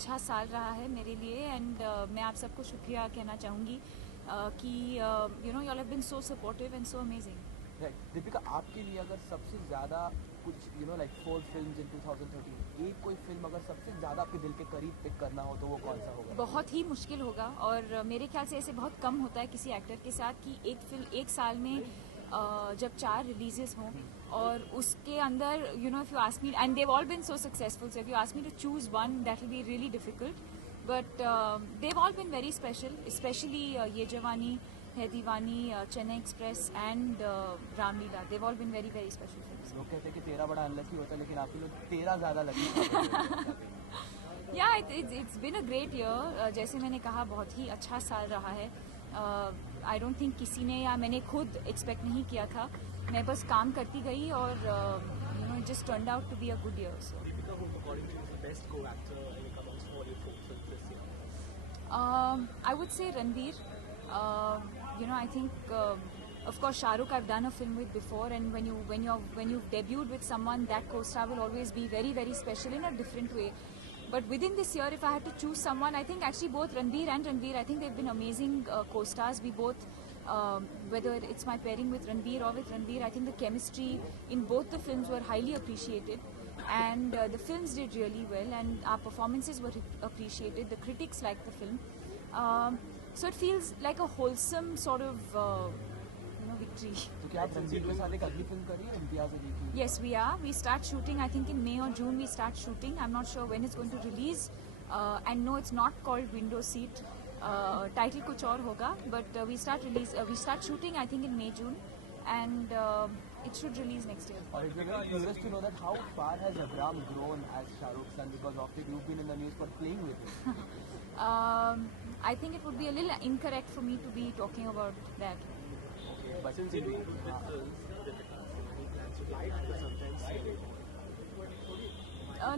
अच्छा साल रहा है मेरे लिए एंड मैं आप सबको शुक्रिया कहना चाहूँगी कि you know you all have been so supportive and so amazing. Deepika, आपके लिए अगर सबसे ज़्यादा कुछ लाइक 4 फिल्म्स इन 2013, एक कोई फिल्म अगर सबसे ज़्यादा आपके दिल के करीब पिक करना हो तो वो कौन सा होगा? बहुत ही मुश्किल होगा और मेरे ख्याल से ऐसे बहुत कम होता है किसी एक्टर के साथ कि एक फिल्म एक साल में जब 4 रिलीजेस हों और उसके अंदर you know if you ask me and they've all been so successful, so if you ask me to choose one that will be really difficult, but they've all been very special, specially Yeh Jawaani Hai Deewani, Chennai Express and Ramleela, they've all been very very special films. लोग कहते हैं कि 13 बड़ा unlucky होता है, लेकिन आपके लोग 13 ज़्यादा लकी। या it's been a great year. जैसे मैंने कहा बहुत ही अच्छा साल रहा है। आई डोंट थिंक किसी ने या मैंने खुद एक्सपेक्ट नहीं किया था, मैं बस काम करती गई और you know just turned out to be a good year. So I would say Ranveer. You know, I think, of course, Shah Rukh I've done a film with before, and when you've debuted with someone, that co-star will always be very very special in a different way. But within this year, if I had to choose someone, I think actually both Ranveer and Ranveer, I think they've been amazing co-stars. We both, whether it's my pairing with Ranveer or with Ranveer, I think the chemistry in both the films were highly appreciated. And the films did really well, and our performances were appreciated. The critics liked the film, so it feels like a wholesome sort of victory. तो क्या आप रणवीर के साथ एक अगली film कर रही हैं इम्तियाज अली की? Yes, we are. We start shooting. I think in May or June we start shooting. I'm not sure when it's going to release. And no, it's not called Window Seat. Title कुछ और होगा, but we start shooting. I think in May June, and it should release next year. Or it's very curious to know that how far has Abram grown as Shah Rukh's son, because often you've been in the news for playing with him. I think it would be a little incorrect for me to be talking about that. Okay, but since you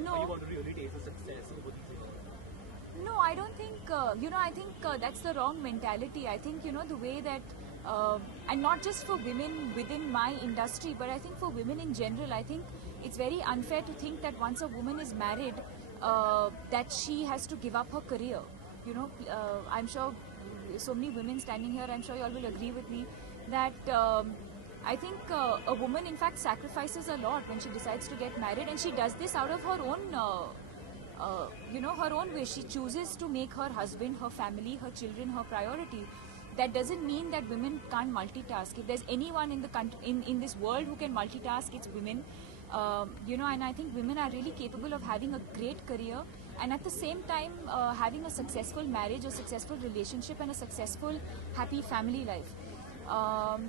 No. You want to really taste the success of what he's doing? No, I don't think, I think that's the wrong mentality. I think, the way that, and not just for women within my industry, but I think for women in general, I think it's very unfair to think that once a woman is married, that she has to give up her career. I'm sure so many women standing here, I'm sure you all will agree with me, that I think a woman in fact sacrifices a lot when she decides to get married, and she does this out of her own her own way. She chooses to make her husband, her family, her children her priority. That doesn't mean that women can't multitask. If there's anyone in the country, in this world who can multitask, it's women. And I think women are really capable of having a great career and at the same time having a successful marriage, a successful relationship, and a successful, happy family life.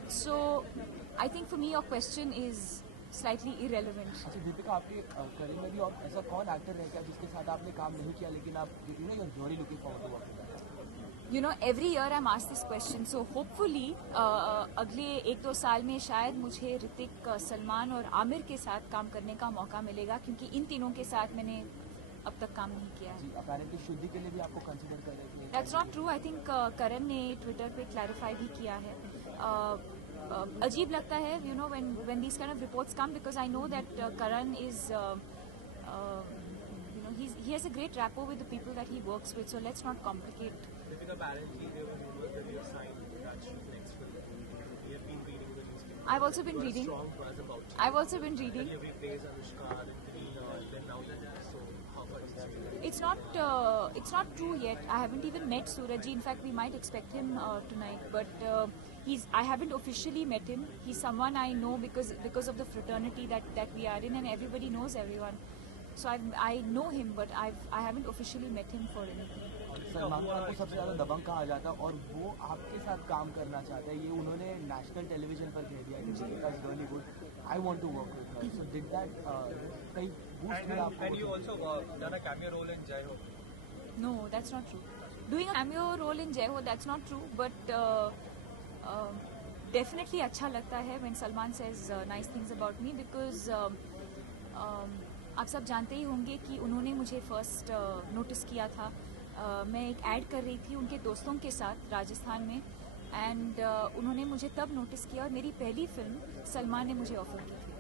So I think for me your question is slightly irrelevant. अच्छा दीपिका, आपके career में भी और ऐसा कौन actor है क्या जिसके साथ आपने काम नहीं किया लेकिन आप you're really looking forward to working with? Every year I'm asked this question, so hopefully अगले 1-2 साल में शायद मुझे ऋतिक, सलमान और आमिर के साथ काम करने का मौका मिलेगा, क्योंकि इन तीनों के साथ मैंने अब तक काम नहीं किया है. जी, apparently शुद्धि के लिए भी आपको कंसीडर कर रहे थे. That's not true. I think करण ने ट्विटर पे क्लैरिफाई भी किया है. अजीब लगता है when these kind of reports come, because I know that Karan is he has a great rapport with the people that he works with, so let's not complicate. Deepika, apparently there were rumors that you were signed to Rajshree's next film. We have been reading in the newspaper. I've also been reading. Strong buzz about you. I've also been reading. Then you replaced Anushka, then Kareena, then now that, so how far is that? It's not true yet. I haven't even met Surajji. In fact, we might expect him tonight, but I haven't officially met him. He's someone I know because of the fraternity that we are in, and everybody knows everyone. So I know him, but I haven't officially met him for anything. Salman Khan को सबसे ज़्यादा दबंग कहा जाता है और वो आपके साथ काम करना चाहता है. ये उन्होंने नेशनल टेलीविजन पर कह दिया कि Deepika is really good, I want to work with her. So did that कहीं बूस्ट किया आपको? And you also done a cameo role in Jai Ho. No, that's not true. Doing a cameo role in Jai Ho, that's not true, but definitely अच्छा लगता है when Salman says nice things about me, because आप सब जानते ही होंगे कि उन्होंने मुझे फर्स्ट नोटिस किया था. मैं एक ऐड कर रही थी उनके दोस्तों के साथ राजस्थान में, एंड उन्होंने मुझे तब नोटिस किया और मेरी पहली फिल्म सलमान ने मुझे ऑफर की थी.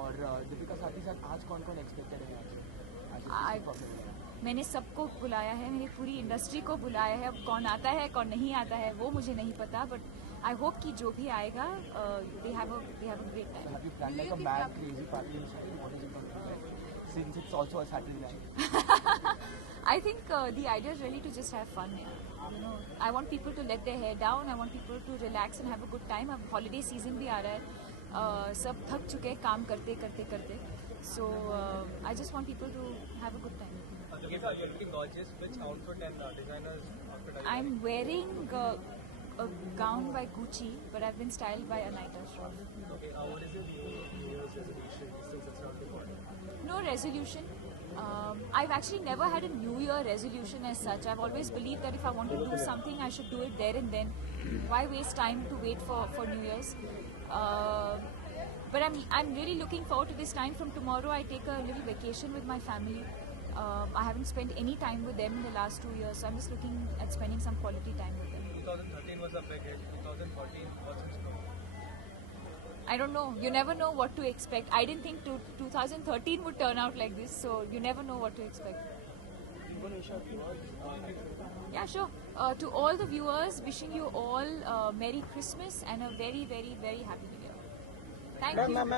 और दीपिका, साथ ही साथ आज कौन कौन एक्सपेक्टेड है? मैंने सबको बुलाया है, मेरी पूरी इंडस्ट्री को बुलाया है. अब कौन आता है कौन नहीं आता है वो मुझे नहीं पता, बट आई होप कि जो भी आएगा they have a great time. Have you planned like a mad crazy party inside? What is it going to be like? Since it's also a Saturday night. I think the idea is really to just have fun. Yeah. You know, I want people to let their hair down. I want people to relax and have a good time. अब holiday season भी आ रहा है. सब थक चुके हैं काम करते करते करते. So I just want people to have a good time. Okay, so you're looking gorgeous. Which outfit and designers outfit are you I'm wearing a gown by Gucci, but I've been styled by Anita Shroff. wearing? Okay, what is your New Year's resolution since it's around the corner? No resolution. I've actually never had a New Year resolution as such. I've always believed that if I want to do something, I should do it there and then. Why waste time to wait for New Year's? But I'm really looking forward to this time. From tomorrow, I take a little vacation with my family. I haven't spent any time with them in the last 2 years, so I'm just looking at spending some quality time with them. 2013 was a big hit. 2014 was in store. I don't know. You never know what to expect. I didn't think 2013 would turn out like this, so you never know what to expect. Yeah, sure. To all the viewers, wishing you all Merry Christmas and a very, very, very Happy New Year. Thank you. Ma'am.